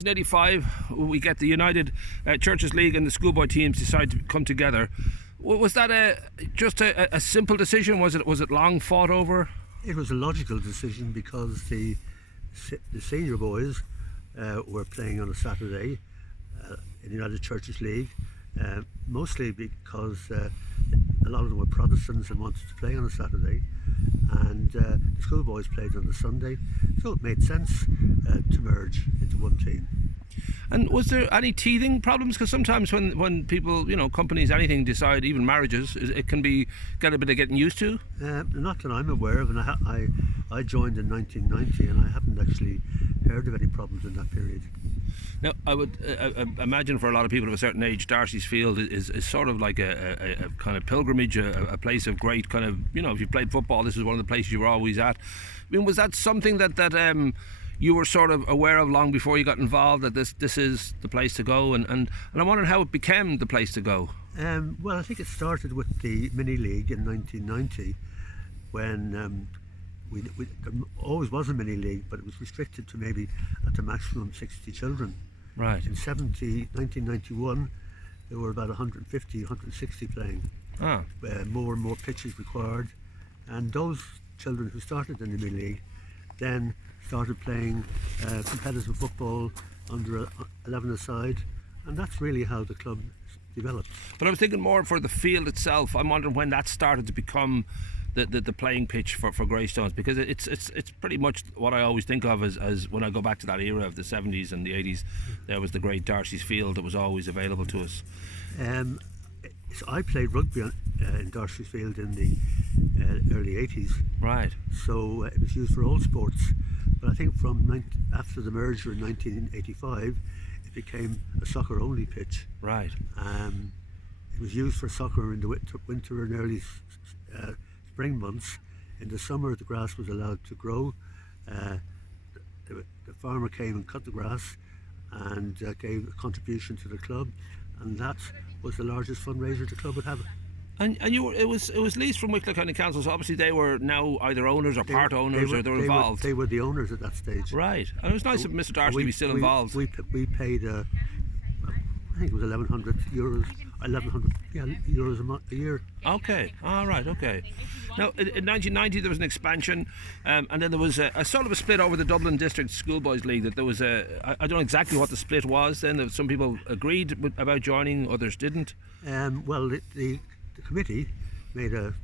In '85, we get the United Churches League and the schoolboy teams decide to come together. Was that just a simple decision? Was it long fought over? It was a logical decision because the senior boys were playing on a Saturday in the United Churches League, mostly because a lot of them were Protestants and wanted to play on a Saturday, and the schoolboys played on a Sunday, so it made sense to merge into one team. And was there any teething problems? Because sometimes when people, companies, anything decide, even marriages, it can get a bit of getting used to. Not that I'm aware of, and I joined in 1990, and I haven't actually heard of any problems in that period. Now, I would imagine for a lot of people of a certain age, Darcy's Field is sort of like a kind of pilgrimage, a place of great kind of, if you played football, this is one of the places you were always at. I mean, was that something that you were sort of aware of long before you got involved, that this is the place to go, and I'm wondering how it became the place to go? Well, I think it started with the mini league in 1990, when there always was a mini league, but it was restricted to maybe at the maximum 60 children. Right. In 1991, there were about 150, 160 playing. Ah. More and more pitches required, and those children who started in the mini league then started playing competitive football under 11-a-side, and that's really how the club developed. But I was thinking more for the field itself. I'm wondering when that started to become the playing pitch for Greystones, because it's pretty much what I always think of as when I go back to that era of the 70s and the 80s. There was the great Darcy's Field that was always available to us. So I played rugby in Darcy's Field in the early 80s. Right. So it was used for all sports. But I think after the merger in 1985, it became a soccer-only pitch. Right. It was used for soccer in the winter and early spring months. In the summer, the grass was allowed to grow. The farmer came and cut the grass and gave a contribution to the club, and that was the largest fundraiser the club would have. And it was leased from Wicklow County Council, so obviously they were now either owners or part owners, or they were involved. They were the owners at that stage. Right, and it was nice of Mr. Darcy to be still involved. We paid, I think it was €1,100, €1,100 a year. Okay, all right, okay. Now, in 1990 there was an expansion, and then there was a sort of a split over the Dublin District Schoolboys League. That there was I don't know exactly what the split was then. Some people agreed about joining, others didn't. Well, the committee made a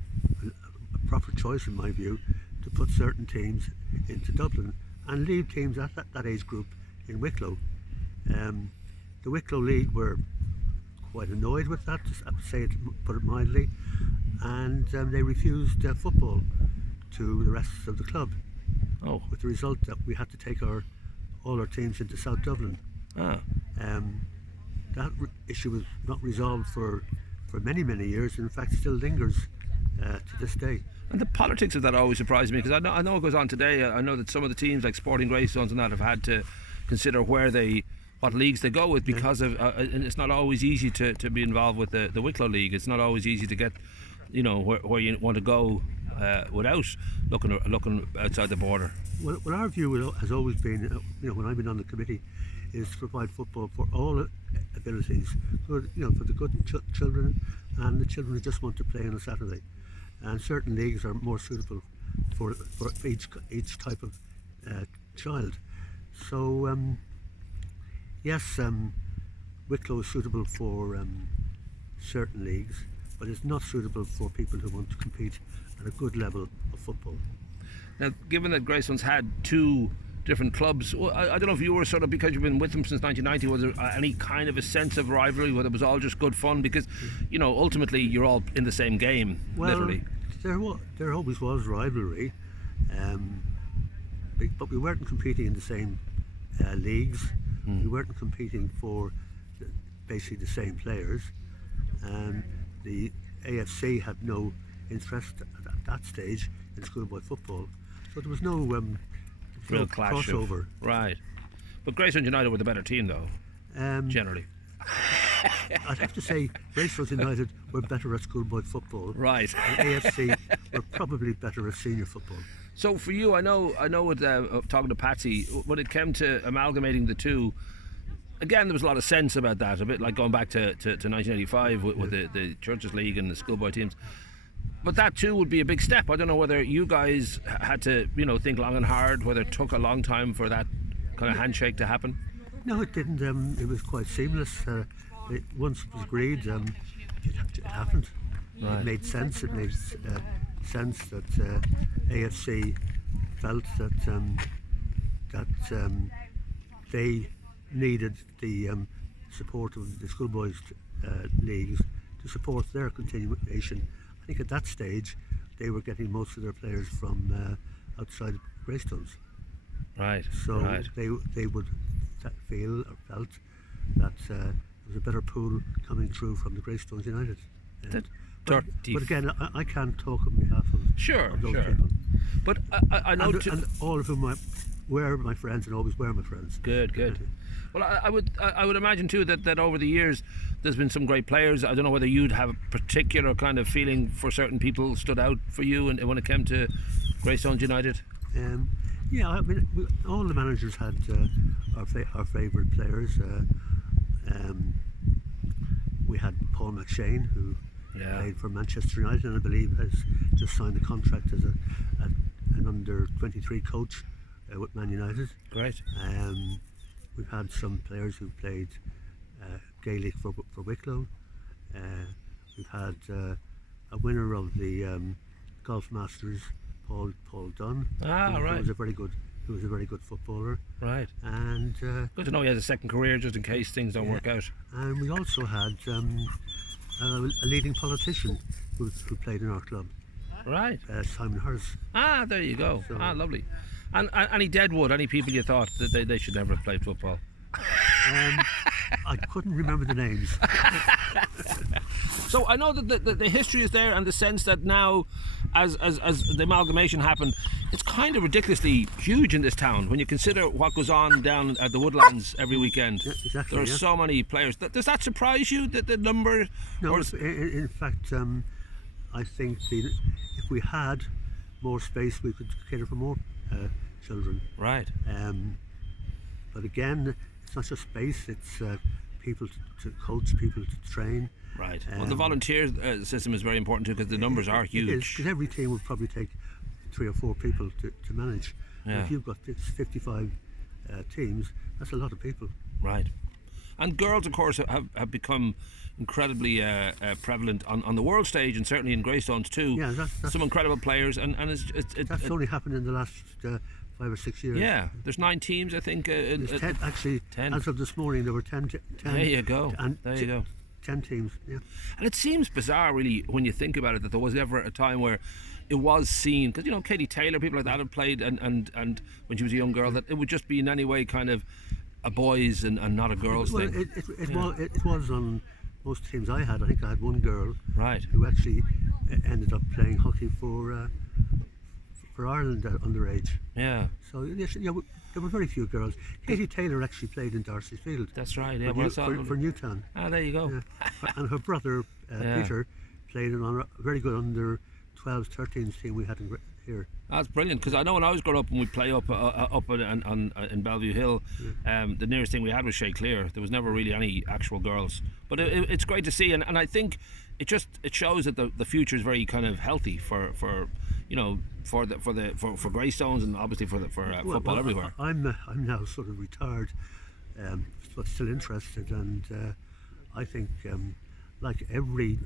proper choice, in my view, to put certain teams into Dublin and leave teams at that age group in Wicklow. The Wicklow League were quite annoyed with that, put it mildly, and they refused football to the rest of the club. Oh. With the result that we had to take all our teams into South Dublin. Ah. That issue was not resolved for many years, and in fact still lingers to this day. And the politics of that always surprised me, because I know it goes on today. I know that some of the teams like Sporting Greystones and that have had to consider what leagues they go with, because of and it's not always easy to be involved with the Wicklow League. It's not always easy to get where you want to go without looking outside the border. Well, our view has always been, when I've been on the committee, is to provide football for all abilities, for the good children and the children who just want to play on a Saturday. And certain leagues are more suitable for each type of child. So yes, Wicklow is suitable for certain leagues, but it's not suitable for people who want to compete at a good level of football. Now, given that Greystones had two different clubs, I don't know if you were sort of, because you've been with them since 1990, was there any kind of a sense of rivalry, whether it was all just good fun? Because, ultimately you're all in the same game, literally. There always was rivalry, but we weren't competing in the same leagues. We weren't competing for basically the same players. The AFC had no interest at that stage in schoolboy football, so there was no real clash crossover. Right. But Greystones United were the better team, though, generally. I'd have to say Greystones United were better at schoolboy football. Right. And AFC were probably better at senior football. So for you, I know with talking to Patsy, when it came to amalgamating the two, again, there was a lot of sense about that, a bit like going back to 1985 with the Churches League and the schoolboy teams. But that too would be a big step. I don't know whether you guys had to, think long and hard, whether it took a long time for that kind of handshake to happen. No, it didn't. It was quite seamless. Once it was agreed, it happened. Right. It made sense. It made sense that AFC felt that they needed the support of the schoolboys leagues to support their continuation. I think at that stage they were getting most of their players from outside Greystones. Right. So right. they would feel or felt that there was a better pool coming through from the Greystones United. But again, I can't talk on behalf of those people. But I know and all of whom were my friends and always were my friends. Good. Well, I would imagine too that over the years there's been some great players. I don't know whether you'd have a particular kind of feeling for certain people stood out for you and when it came to Greystones United. Yeah, I mean, all the managers had our favourite players. We had Paul McShane, who played for Manchester United, and I believe has just signed a contract as an under-23 coach with Man United. Great. We've had some players who played Gaelic for Wicklow. We've had a winner of the Golf Masters, Paul Dunn. Right. Who was a very good footballer. Right. And good to know he has a second career just in case things don't work out. And we also had a leading politician who played in our club. Right. Simon Hurst. There you go. Lovely. And any Deadwood, any people you thought that they should never have played football? I couldn't remember the names. So I know that the history is there, and the sense that now, as the amalgamation happened, it's kind of ridiculously huge in this town when you consider what goes on down at the Woodlands every weekend. Yeah, exactly. There are so many players. Does that surprise you, that the number? No, in fact, I think if we had more space, we could cater for more children. Right. But again, it's not just space, it's people to coach, people to train. Right. Well, the volunteer system is very important too, because the numbers are huge. It is, because every team would probably take 3 or 4 people to manage. Yeah. If you've got 55 teams, that's a lot of people. Right. And girls, of course, have become incredibly prevalent on the world stage, and certainly in Greystones too. Yeah, that's some incredible players, and that's only happened in the last 5 or 6 years. Yeah, there's 9 teams, I think. There's 10, actually. 10. As of this morning, there were 10. There you go. And there you go. 10 teams. Yeah. And it seems bizarre, really, when you think about it, that there was ever a time where it was seen, because Katie Taylor, people like that have played, and when she was a young girl, that it would just be in any way kind of a boys and not a girls thing. It was on most teams I had. I think I had one girl, right, who actually ended up playing hockey for Ireland underage. Yeah. So there were very few girls. Katie Taylor actually played in Darcy Field. That's right. Yeah. For Newtown. There you go. Yeah. And her brother Peter played in a very good under 12s, 13s team we had here. That's brilliant, because I know when I was growing up and we'd play up in Bellevue Hill, the nearest thing we had was Shea Clear. There was never really any actual girls, but it's great to see, and I think it shows that the future is very kind of healthy for Greystones, and obviously for football everywhere. I'm now sort of retired, but still interested, and I think like every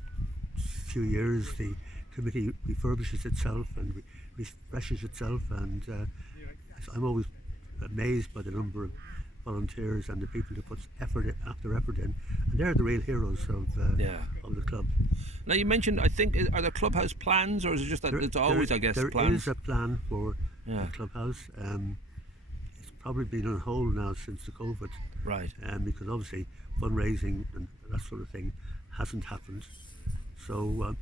few years the committee refurbishes itself and refreshes itself, and I'm always amazed by the number of volunteers and the people who put effort after effort in, and they're the real heroes of the club. Now, you mentioned, I think, are there clubhouse plans, or is it just that it's always, I guess, there plans? There is a plan for the clubhouse. It's probably been on hold now since the COVID, right? Because obviously fundraising and that sort of thing hasn't happened. So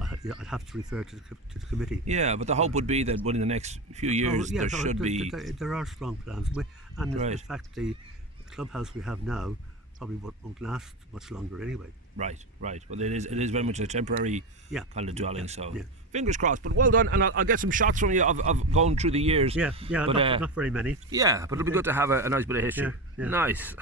I'd have to refer to the committee. Yeah, but the hope would be that within the next few years there should be. There are strong plans, and in fact the clubhouse we have now probably won't last much longer anyway. Right. Well, it is very much a temporary kind of dwelling. So fingers crossed. But well done, and I'll get some shots from you of going through the years. Yeah, but not very many. Yeah, but it'll be good to have a nice bit of history. Yeah. Nice.